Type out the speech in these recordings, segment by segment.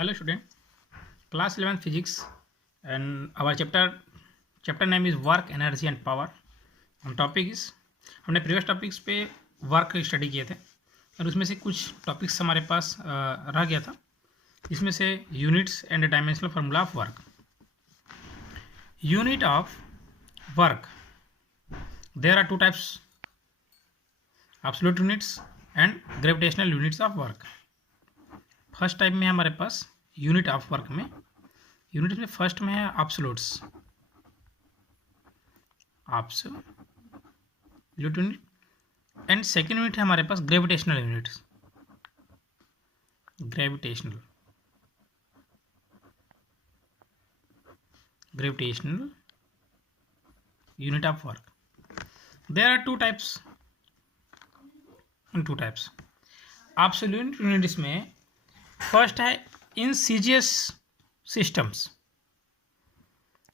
Hello student, class 11 physics and our chapter name is work, energy and power. हम topic इस हमने previous topics पे work study किए थे और उसमें से कुछ टॉपिक्स हमारे पास रह गया था, इसमें से units and dimensional formula of work. Unit of work, there are two types, absolute units and gravitational units of work. First type में हमारे पास यूनिट ऑफ वर्क में यूनिट में फर्स्ट में है absolutes, absolute unit, and second unit है हमारे पास gravitational units, gravitational unit of work. There are two types. Absolute units में फर्स्ट है in CGS systems,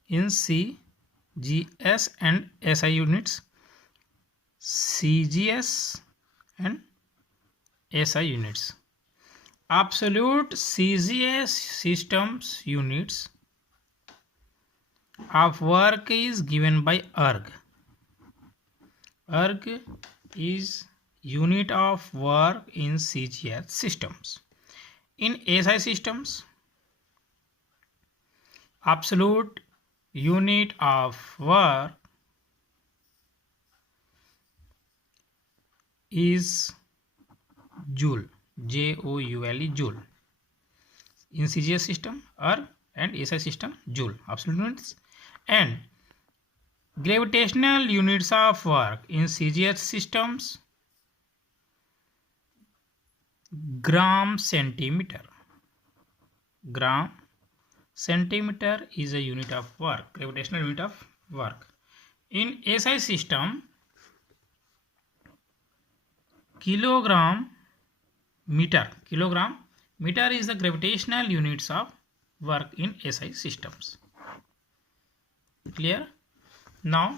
in CGS and SI units, CGS and SI units. Absolute CGS systems units of work is given by erg. Erg is unit of work in CGS systems. In SI systems, absolute unit of work is joule, Joule, joule. In CGS system and SI system, joule, absolute units. And gravitational units of work in CGS systems, gram centimeter. Gram centimeter is a unit of work, gravitational unit of work. In SI system, kilogram meter is the gravitational units of work in SI systems. Clear? Now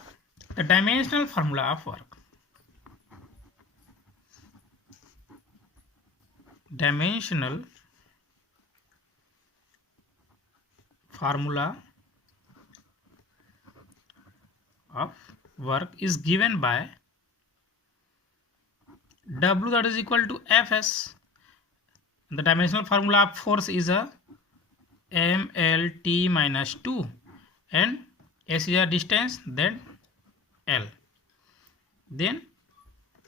the dimensional formula of work. Dimensional formula of work is given by W, that is equal to Fs. The dimensional formula of force is a mLt minus 2 and S is a distance, then L. Then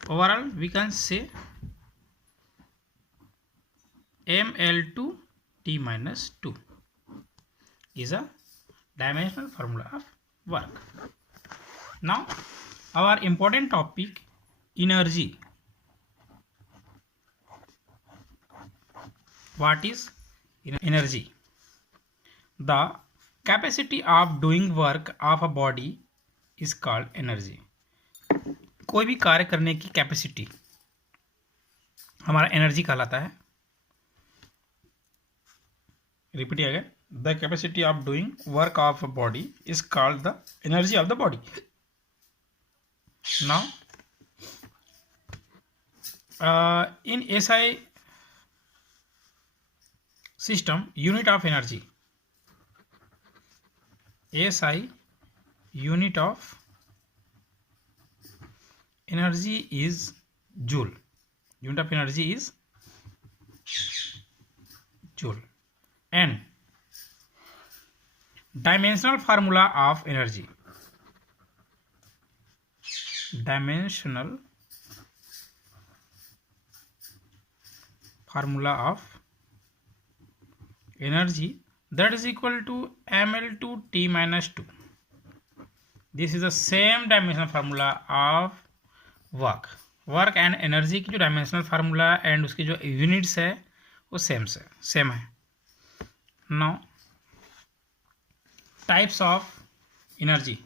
overall we can say mL2 T minus 2 is a dimensional formula of work. Now our important topic, energy. What is energy? The capacity of doing work of a body is called energy. कोई भी कार्य करने की capacity हमारा energy कहलाता है. Repeat again, the capacity of doing work of a body is called the energy of the body. Now in SI system, unit of energy, SI unit of energy is joule. Unit of energy is joule. And dimensional formula of energy. Dimensional formula of energy, that is equal to mL2 T minus 2. This is the same dimensional formula of work. Work and energy की जो dimensional formula and उसकी जो units है वो same है. Now types of energy.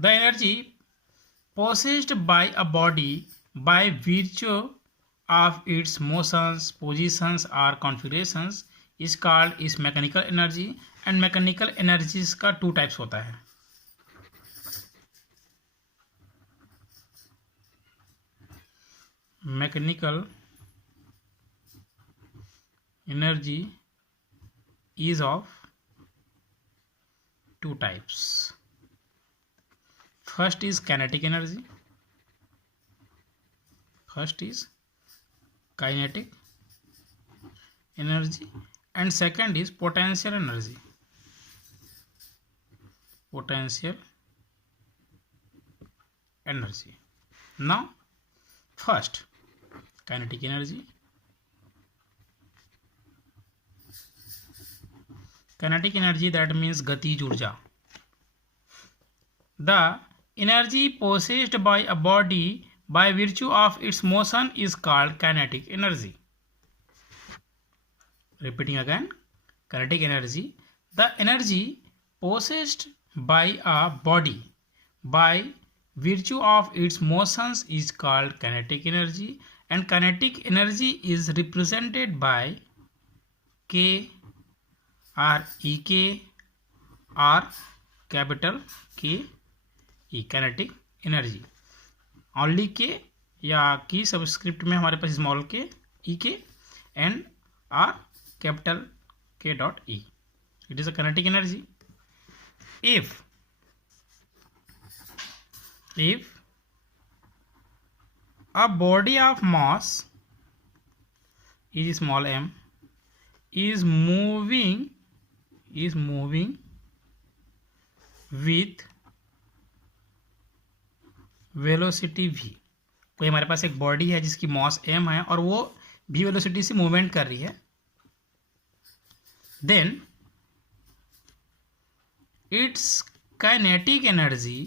The energy possessed by a body by virtue of its motions, positions or configurations is called is mechanical energy. And mechanical energies का two types होता है. Mechanical energy is of two types. First is kinetic energy. First is kinetic energy and second is potential energy. Potential energy. Now, first kinetic energy. Kinetic energy, that means गतिज ऊर्जा. The energy possessed by a body by virtue of its motion is called kinetic energy. Repeating again, kinetic energy, the energy possessed by a body by virtue of its motions is called kinetic energy, and kinetic energy is represented by K or EK or capital K E, kinetic energy. Only K या की subscript में हमारे पास small के ई के and are capital के dot E. It is a kinetic energy. If a body of mass is small m is moving with velocity v, कोई हमारे पास एक बॉडी है जिसकी मॉस m है और वो v वेलोसिटी से मूवमेंट कर रही है, then it's kinetic energy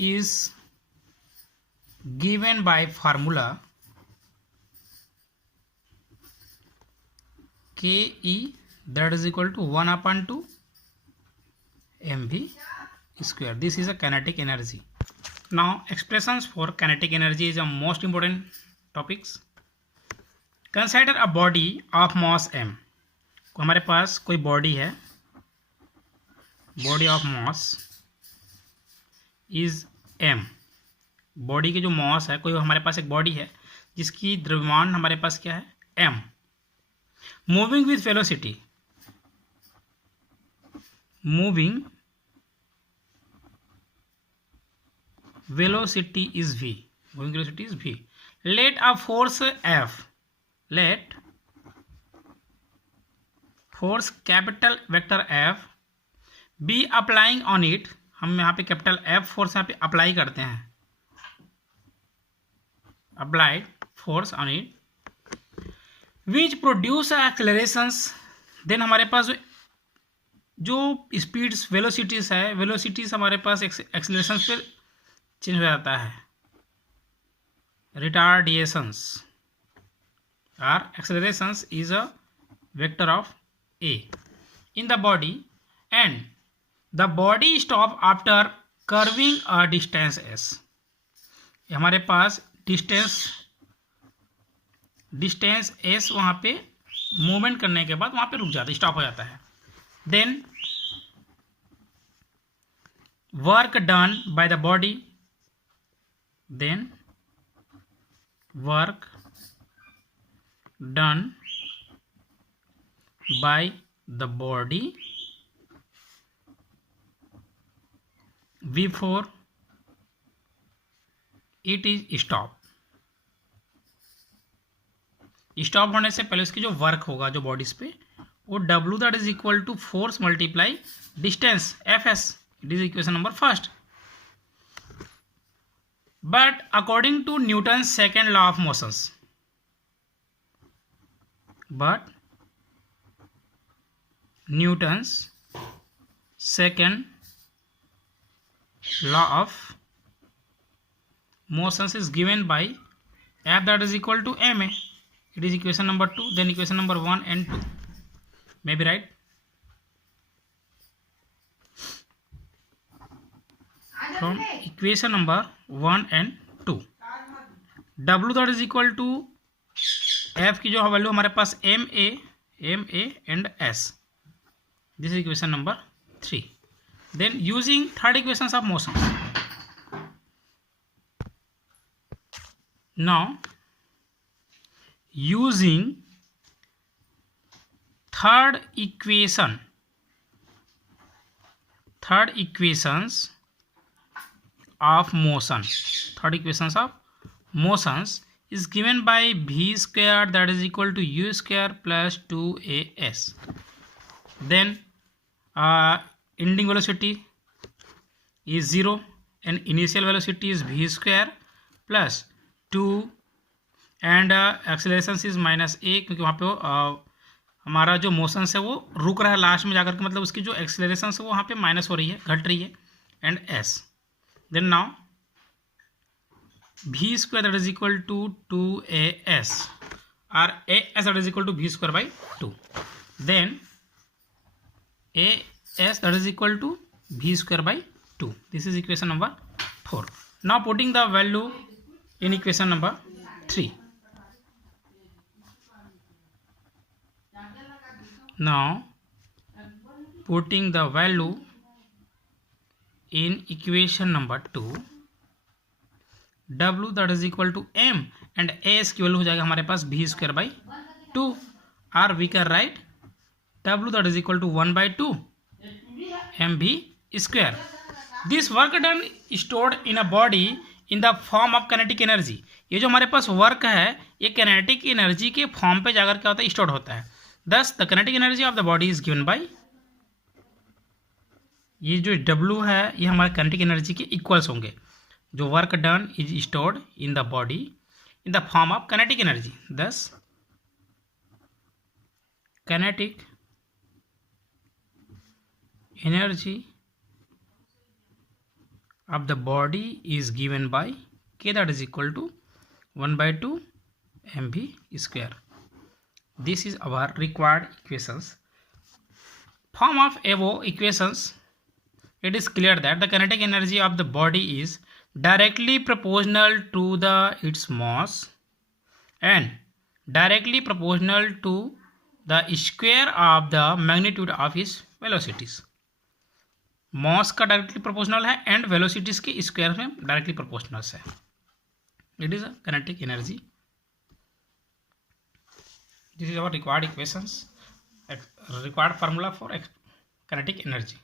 is given by formula K E, that is equal to 1/2 mv square. This is a kinetic energy. Now expressions for kinetic energy is a most important topics. Consider a body of mass m. हमारे पास कोई body है, body of mass is m. Body की जो मास है, कोई हमारे पास एक body है जिसकी द्रव्यमान हमारे पास क्या है m, moving with velocity, moving velocity is v, moving velocity is v. Let a force F, let force capital vector F be applying on it. हम यहाँ पे कैपिटल F फोर्स यहाँ पे अप्लाई करते हैं, applied force on it which produce accelerations. Then हमारे पास जो स्पीड्स वेलोसिटीज है, वेलोसिटीज हमारे पास एक्सेलरेशन पे चेंज हो जाता है, retardations are accelerations is a vector of a in the body and the body stop after covering a distance S. हमारे पास डिस्टेंस एस वहाँ पे मूवमेंट करने के बाद वहाँ पे रुक जाता है, स्टॉप हो जाता है. Then work done by the body, then work done by the body before it is stop. Stop होने से पहले उसकी जो वर्क होगा जो बॉडीज पे, वो W that is equal to force multiply distance Fs. It is equation number first. But according to Newton's second law of motions, but Newton's second law of motions is given by F that is equal to ma. It is equation number 2. Then equation number 1 and 2 may be right. From equation number 1 and 2, W that is equal to F की जो value हमारे पास ma and s. This is equation number 3. Then using third equations of motion. Now using third equations of motions is given by v square, that is equal to u square plus 2as. Then ending velocity is 0 and initial velocity is v square plus 2 and acceleration is -a, क्योंकि वहाँ पे हमारा जो motion है वो रुक रहा है लास्ट में जाकर के, मतलब उसकी जो एक्सेलरेशन है वो वहाँ पे माइनस हो रही है, घट रही है, and s. Then now v square that is equal to 2as और as that is equal to v square by 2. Then as that is equal to v square by 2. This is equation number 4. Now putting the value in equation number 3. Now putting the value in equation number 2, w that is equal to m and as की value हो जाएगा हमारे पास v square by 2, और we can write w that is equal to 1 by 2 mv square. This work done stored in a body in the form of kinetic energy. ये जो हमारे पास work है ये kinetic एनर्जी के फॉर्म पे जाकर क्या होता है, स्टोर होता है. Thus the kinetic energy of the body is given by, ये जो W है ये हमारे kinetic energy के इक्वल्स होंगे. जो work done is stored in the body in the form of kinetic energy. Thus kinetic energy of the body is given by K that is equal to 1 by 2 mv square. This is our required equations. Form of above equations, it is clear that the kinetic energy of the body is directly proportional to its mass and directly proportional to the square of the magnitude of its velocities. मास का directly proportional है and velocities के square में directly proportional है. It is a kinetic energy. This is our required equations, required formula for kinetic energy.